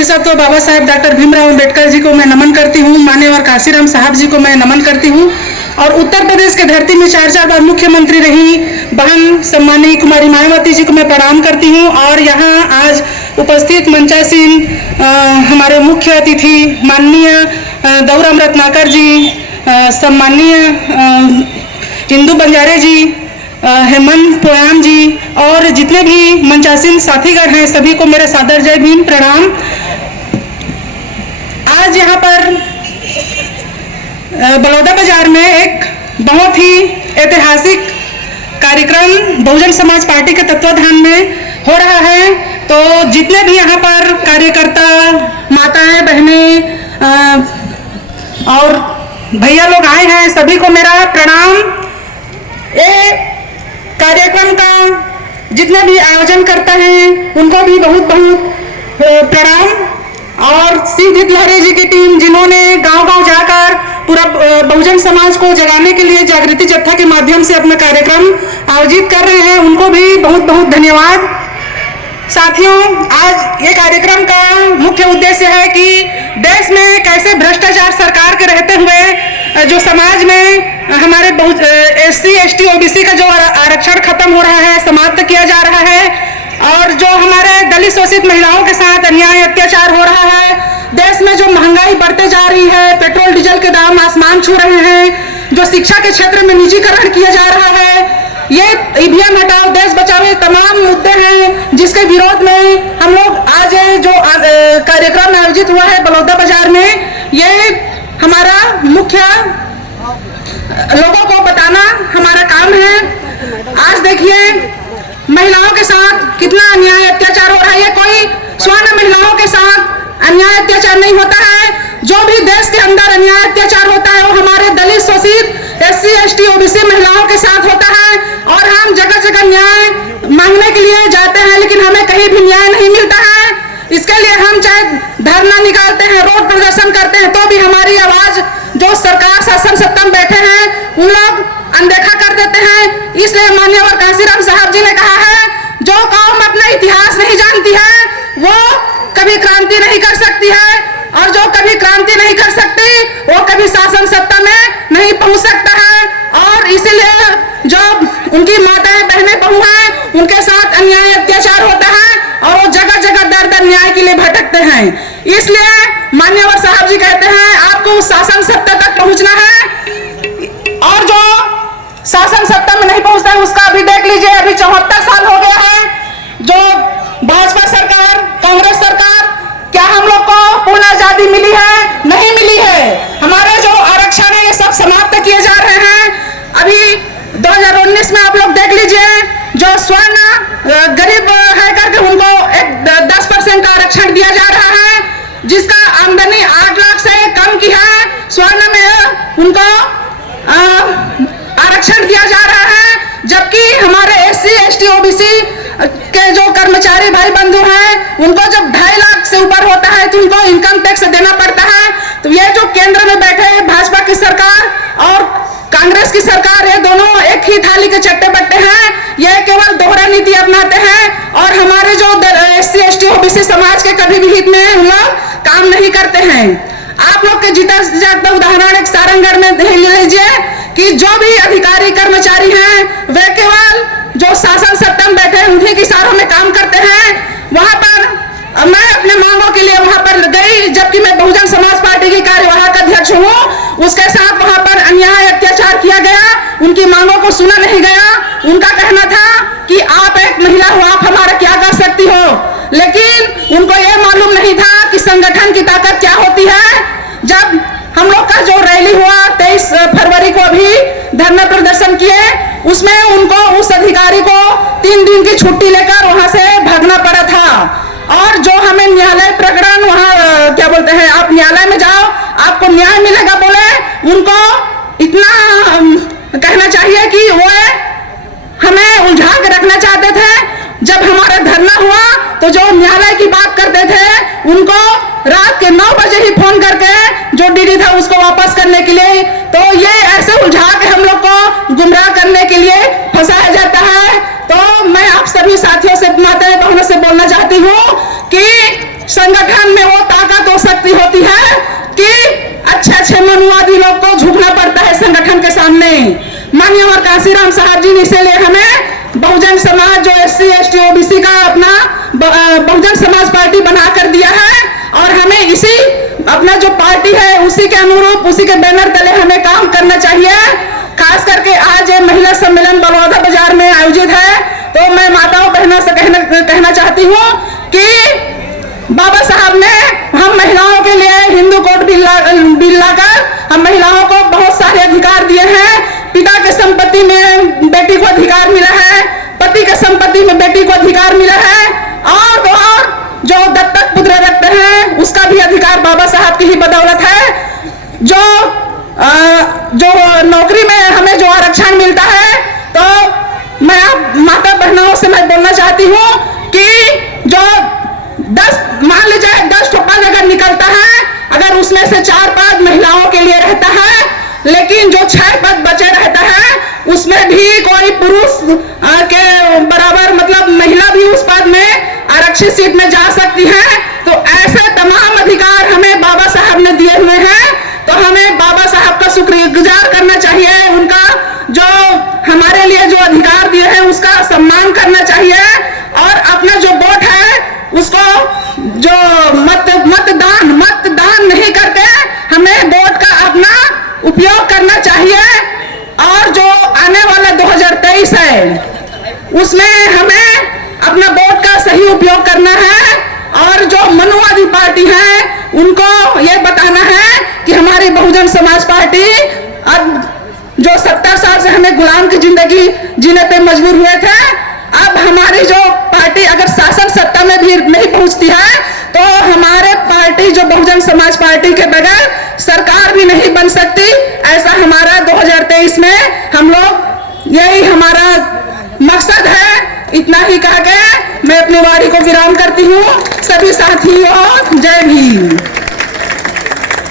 प्रतिशत तो बाबा साहेब डॉक्टर भीमराव अम्बेडकर जी को मैं नमन करती हूँ, मान्यवर काशीराम साहब जी को मैं नमन करती हूँ। और उत्तर प्रदेश के धरती में 4 बार मुख्यमंत्री रही बहन सम्माननीय कुमारी मायावती जी को मैं प्रणाम करती हूँ। और यहाँ आज उपस्थित मंचासीन हमारे मुख्य अतिथि माननीय दौराम रत्नाकर जी, सम्माननीय इंदू बंजारे जी, हेमंत पोयाम जी और जितने भी मंचासीन साथीगण हैं सभी को मेरा सादर जय भीम प्रणाम। आज यहाँ पर बलौदा बाजार में एक बहुत ही ऐतिहासिक कार्यक्रम बहुजन समाज पार्टी के तत्वाधान में हो रहा है। तो जितने भी यहाँ पर कार्यकर्ता माताएं बहनें और भैया लोग आए हैं सभी को मेरा प्रणाम। ये कार्यक्रम का जितने भी आयोजन करता है उनको भी बहुत बहुत प्रणाम। और सीधीत लहरी जी की टीम जिन्होंने गांव-गांव जाकर पूरा बहुजन समाज को जगाने के लिए जागृति जत्था के माध्यम से अपना कार्यक्रम आयोजित कर रहे हैं, उनको भी बहुत बहुत धन्यवाद। साथियों, आज ये कार्यक्रम का मुख्य उद्देश्य है कि देश में कैसे भ्रष्टाचार सरकार के रहते हुए जो समाज में हमारे SC ST OBC का जो आरक्षण खत्म हो रहा है, समाप्त किया जा रहा है, और जो हमारे दलित शोषित महिलाओं के साथ अन्याय अत्याचार हो रहा है, देश में जो महंगाई बढ़ते जा रही है, पेट्रोल डीजल के दाम आसमान छू रहे हैं, जो शिक्षा के क्षेत्र में निजीकरण किया जा रहा है, ये ईवीएम हटाओ देश बचाओ, ये तमाम मुद्दे हैं जिसके विरोध में हम लोग आज जो कार्यक्रम आयोजित हुआ है बलौदा बाजार में, ये हमारा मुख्य लोगों को बताना हमारा काम है। आज देखिए महिलाओं के साथ कितना अन्याय अत्याचार हो रहा है। ये कोई स्वर्ण महिलाओं के साथ अन्याय अत्याचार नहीं होता है। जो भी देश के अंदर अन्याय अत्याचार होता है वो हमारे दलित शोषित SC ST OBC महिलाओं के साथ होता है। और हम जगह जगह न्याय मांगने के लिए जाते हैं लेकिन हमें कहीं भी न्याय नहीं मिलता है। इसके लिए हम चाहे धरना निकालते हैं, रोड प्रदर्शन करते हैं, तो भी हमारी आवाज जो सरकार शासन सत्ता में बैठे हैं उन लोग अनदेखा कर देते हैं। इसलिए मान्यवर काशीराम साहब जी ने कहा है, जो कौम अपना इतिहास नहीं जानती है वो कभी क्रांति नहीं कर सकती है, और जो कभी क्रांति नहीं कर सकती वो कभी शासन सत्ता में नहीं पहुंच सकता है। और इसीलिए जो उनकी माताएं बहनें बहू हैं उनके साथ अन्याय अत्याचार होता है और वो जगह जगह दर दर न्याय के लिए भटकते हैं। इसलिए मान्यवर साहब जी कहते हैं आपको शासन सत्ता तक पहुंचना है, और जो शासन सत्ता में नहीं पहुंचता है उसका अभी देख लीजिए, अभी 74 साल हो गया है जो भाजपा सरकार, कांग्रेस सरकार, क्या हम लोग को पूर्ण आजादी मिली है? नहीं मिली है। हमारे जो आरक्षण है ये सब समाप्त किए जा रहे हैं। अभी 2019 में आप लोग देख लीजिए, जो स्वर्ण गरीब है करके उनको एक 10% का आरक्षण दिया जा रहा है, जिसका आमदनी 8 लाख से कम की है, स्वर्ण में उनको आरक्षण दिया जा रहा है। जबकि हमारे SC ST OBC के जो कर्मचारी भाई बंधु हैं उनको जब 2.5 लाख से ऊपर होता है तो उनको इनकम टैक्स देना पड़ता है। तो ये जो केंद्र में बैठे हैं भाजपा की सरकार और कांग्रेस की सरकार, ये दोनों एक ही थाली के चट्टे बट्टे हैं। ये केवल दोहरा नीति अपनाते हैं और हमारे जो SC ST OBC समाज के कभी भी हित में हम लोग काम नहीं करते हैं। आप लोग के जीता जागता उदाहरण एक सारंगढ़ में ले लीजिए कि जो भी अधिकारी कर्मचारी हैं वे केवल जो शासन सत्ता में बैठे हैं उन्हीं के इशारों में काम करते हैं। वहां पर मैं अपने मांगों के लिए वहां पर गई, जबकि मैं बहुजन समाज पार्टी की कार्यवाहक अध्यक्ष हूँ। उसके साथ वहां पर अन्याय अत्याचार किया गया, उनकी मांगों को सुना नहीं गया। उनका कहना था कि आप एक महिला हो, आप हमारा क्या कर सकती हो, लेकिन उनको यह मालूम नहीं था कि संगठन की ताकत क्या होती है। जब हम लोग का जो रैली हुआ 23 फरवरी को अभी धरना प्रदर्शन किए, उसमें उनको उस अधिकारी को 3 दिन की छुट्टी लेकर वहां से भागना पड़ा था। और जो हमें न्यायालय प्रकरण वहां क्या बोलते हैं, आप न्यायालय में जाओ आपको न्याय मिलेगा बोले, उनको इतना कहना चाहिए कि वो हमें उलझा के रखना चाहते थे। जब हमारा धरना हुआ तो जो न्यायालय की बात करते थे उनको रात के 9 बजे ही फोन करके जो डीडी था उसको वापस करने के लिए, तो ये ऐसे उलझा के हम लोग को गुमराह करने के लिए फंसाया जाता है। तो मैं आप सभी साथियों से, माताएं बहनों से बोलना चाहती हूँ कि संगठन में वो को शक्ति होती है कि अच्छे अच्छे मनुवादी लोग को झुकना पड़ता है संगठन के सामने। माननीय और काशीराम साहब जी ने इसीलिए हमें बहुजन समाज जो SC ST OBC का अपना बहुजन समाज पार्टी बना कर दिया है, और हमें इसी अपना जो पार्टी है उसी के अनुरूप, उसी के बैनर तले हमें काम करना चाहिए। खास करके आज ये महिला सम्मेलन बलौदा बाजार में आयोजित है, तो मैं माताओं बहनों से कहना चाहती हूँ कि बाबा साहब ने हम महिलाओं के लिए हिंदू कोड बिल लाकर हम महिलाओं को बहुत सारे अधिकार दिए हैं। पिता के संपत्ति में बेटी को अधिकार मिला है, पति के संपत्ति में बेटी को अधिकार मिला है, और जो दत्तक पुत्र रखते हैं उसका भी अधिकार बाबा साहब की ही बदौलत है। जो नौकरी में हमें जो आरक्षण मिलता है, तो मैं आप माता बहनों से मैं बोलना चाहती हूँ कि जो 10 मान लीजिए 10 पद अगर निकलता है, अगर उसमें से 4 पद महिलाओं के लिए रहता है, लेकिन जो 6 पद बचे रहता है उसमें भी कोई पुरुष के बराबर मतलब महिला भी उस पद में आरक्षित सीट में जा सकती है। तो ऐसे तमाम अधिकार हमें बाबा साहब ने दिए हुए हैं, तो हमें बाबा साहब का शुक्रगुजार करना चाहिए। उनका जो हमारे लिए जो अधिकार दिए हैं उसका सम्मान करना चाहिए, और अपना जो वोट है उसको जो मतदान नहीं करके हमें वोट का अपना उपयोग करना चाहिए। और जो आने वाला 2023 है उसमें हमें अपना वोट का सही उपयोग करना है, और जो मनुवादी पार्टी है उनको ये बताना है कि हमारी बहुजन समाज पार्टी अब जो 70 साल से हमें गुलाम की जिंदगी जीने पे मजबूर हुए थे, अब हमारी जो पार्टी अगर शासन सत्ता में भी नहीं पहुंचती है तो हमारे पार्टी जो बहुजन समाज पार्टी के बगैर सरकार भी नहीं बन सकती। ऐसा हमारा 2023 में हम लोग, यही हमारा मकसद है। इतना ही कह के मैं अपनी वाणी को विराम करती हूँ। सभी साथियों जय भीम।